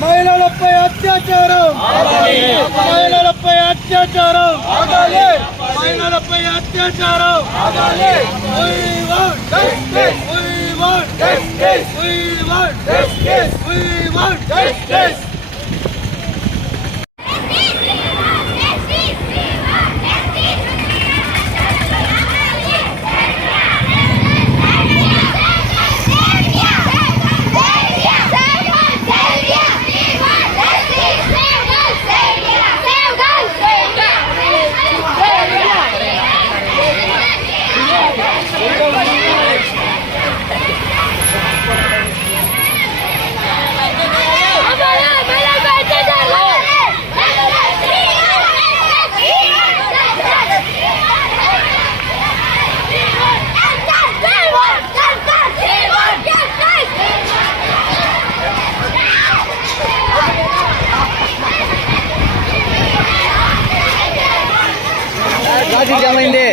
మహిళలపై అత్యాచారం, మహిళలపై అత్యాచారం, మహిళలపై అత్యాచారం. ఏమైంది?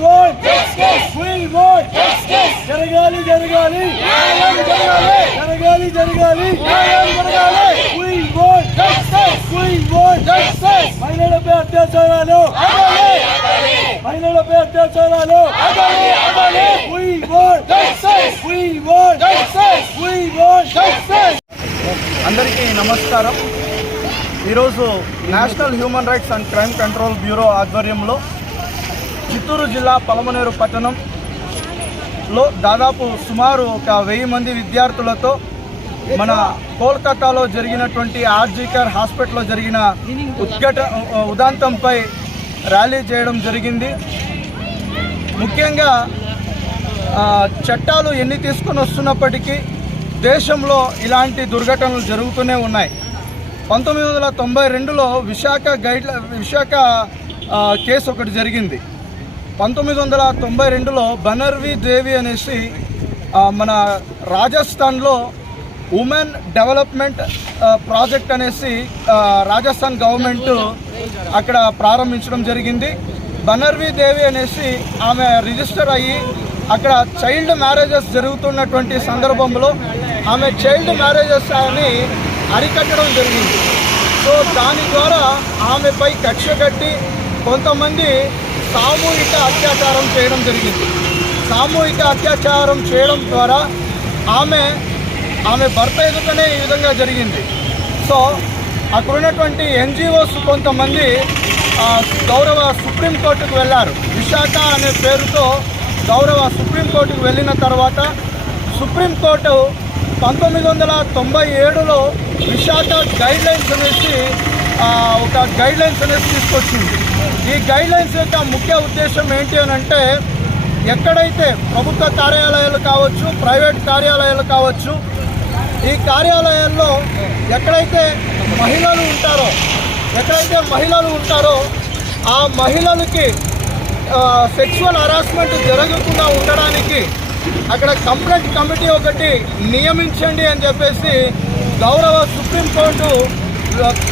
want justice. We want justice. జరగాలి జరగాలి న్యాయం జరగాలి జరగాలి జరగాలి న్యాయం జరగాలి. We want justice. We want justice. మహిళలపై అత్యాచారాలు ఆగాలి ఆగాలి. మహిళలపై అత్యాచారాలు ఆగాలి ఆగాలి. We want justice. We want justice. We want justice. అందరికీ నమస్కారం. ఈరోజు national human rights and crime control bureau ఆధ్వర్యంలో చిత్తూరు జిల్లా పలమనేరు పట్టణంలో దాదాపు సుమారు 1000 మంది విద్యార్థులతో మన కోల్కతాలో జరిగినటువంటి ఆర్జీకర్ హాస్పిటల్లో జరిగిన ఉదంతంపై ర్యాలీ చేయడం జరిగింది. ముఖ్యంగా చట్టాలు ఎన్ని తీసుకొని వస్తున్నప్పటికీ దేశంలో ఇలాంటి దుర్ఘటనలు జరుగుతూనే ఉన్నాయి. 1992లో విశాఖ కేసు ఒకటి జరిగింది. 1992లో బనర్వీ దేవి అనేసి మన రాజస్థాన్లో ఉమెన్ డెవలప్మెంట్ ప్రాజెక్ట్ అనేసి రాజస్థాన్ గవర్నమెంట్ అక్కడ ప్రారంభించడం జరిగింది. బనర్వీ దేవి అనేసి ఆమె రిజిస్టర్ అయ్యి అక్కడ చైల్డ్ మ్యారేజెస్ జరుగుతున్నటువంటి సందర్భంలో ఆమె చైల్డ్ మ్యారేజెస్ అని అరికట్టడం జరిగింది. సో దాని ద్వారా ఆమెపై కక్ష కట్టి కొంతమంది సామూహిక అత్యాచారం చేయడం జరిగింది. సామూహిక అత్యాచారం చేయడం ద్వారా ఆమె భర్త ఎదుటనే ఈ విధంగా జరిగింది. సో అక్కడ ఉన్నటువంటి ఎన్జిఓస్ కొంతమంది గౌరవ సుప్రీంకోర్టుకు వెళ్ళారు. విశాఖ అనే పేరుతో గౌరవ సుప్రీంకోర్టుకు వెళ్ళిన తర్వాత సుప్రీంకోర్టు 1997లో విశాఖ గైడ్లైన్స్ అనేసి ఒక గైడ్లైన్స్ అనేది తీసుకొచ్చింది. ఈ గైడ్లైన్స్ యొక్క ముఖ్య ఉద్దేశం ఏంటి అని అంటే, ఎక్కడైతే ప్రభుత్వ కార్యాలయాలు కావచ్చు, ప్రైవేట్ కార్యాలయాలు కావచ్చు, ఈ కార్యాలయాల్లో ఎక్కడైతే మహిళలు ఉంటారో ఆ మహిళలకి సెక్సువల్ హరాస్మెంట్ జరగకుండా ఉండడానికి అక్కడ కంప్లైంట్ కమిటీ ఒకటి నియమించండి అని చెప్పేసి గౌరవ సుప్రీంకోర్టు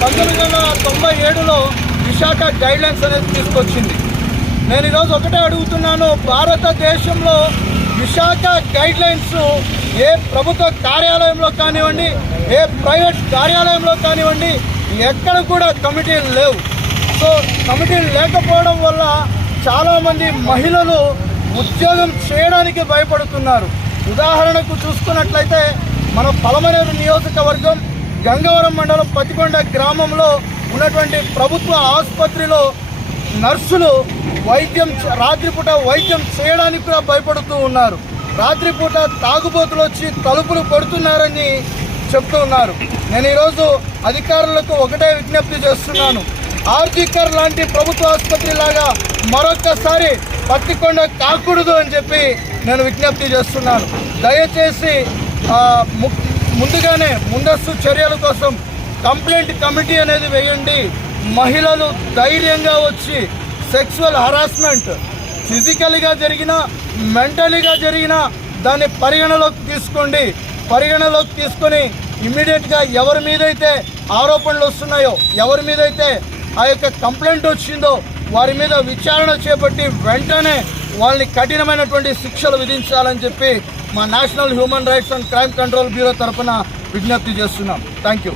1997లో విశాఖ గైడ్లైన్స్ అనేది తీసుకొచ్చింది. నేను ఈరోజు ఒకటే అడుగుతున్నాను, భారతదేశంలో విశాఖ గైడ్లైన్స్ ఏ ప్రభుత్వ కార్యాలయంలో కానివ్వండి, ఏ ప్రైవేట్ కార్యాలయంలో కానివ్వండి, ఎక్కడ కూడా కమిటీలు లేవు. సో కమిటీలు లేకపోవడం వల్ల చాలామంది మహిళలు ఉద్యోగం చేయడానికి భయపడుతున్నారు. ఉదాహరణకు చూసుకున్నట్లయితే మన పలమనేరు నియోజకవర్గం గంగవరం మండలం పతికొండ గ్రామంలో ఉన్నటువంటి ప్రభుత్వ ఆసుపత్రిలో నర్సులు రాత్రిపూట వైద్యం చేయడానికి కూడా భయపడుతూ ఉన్నారు. రాత్రిపూట తాగుబోతులు వచ్చి తలుపులు కొడుతున్నారని చెప్తూ ఉన్నారు. నేను ఈరోజు అధికారులకు ఒకటే విజ్ఞప్తి చేస్తున్నాను, ఆర్జీకర్ లాంటి ప్రభుత్వ ఆసుపత్రి లాగా మరొక్కసారి పత్తికొండ కాకూడదు అని చెప్పి నేను విజ్ఞప్తి చేస్తున్నాను. దయచేసి ముందస్తు చర్యల కోసం కంప్లైంట్ కమిటీ అనేది వేయండి. మహిళలు ధైర్యంగా వచ్చి సెక్సువల్ హరాస్మెంట్ ఫిజికల్గా జరిగినా మెంటలీగా జరిగినా దాన్ని పరిగణలోకి తీసుకొని ఇమ్మీడియట్గా ఎవరి మీదైతే ఆరోపణలు వస్తున్నాయో, ఎవరి మీదైతే ఆ యొక్క కంప్లైంట్ వచ్చిందో వారి మీద విచారణ చేపట్టి వెంటనే వాళ్ళని కఠినమైనటువంటి శిక్షలు విధించాలని చెప్పి మా national human rights and crime control bureau తరఫున విజ్ఞప్తి చేస్తున్నాం. Thank you.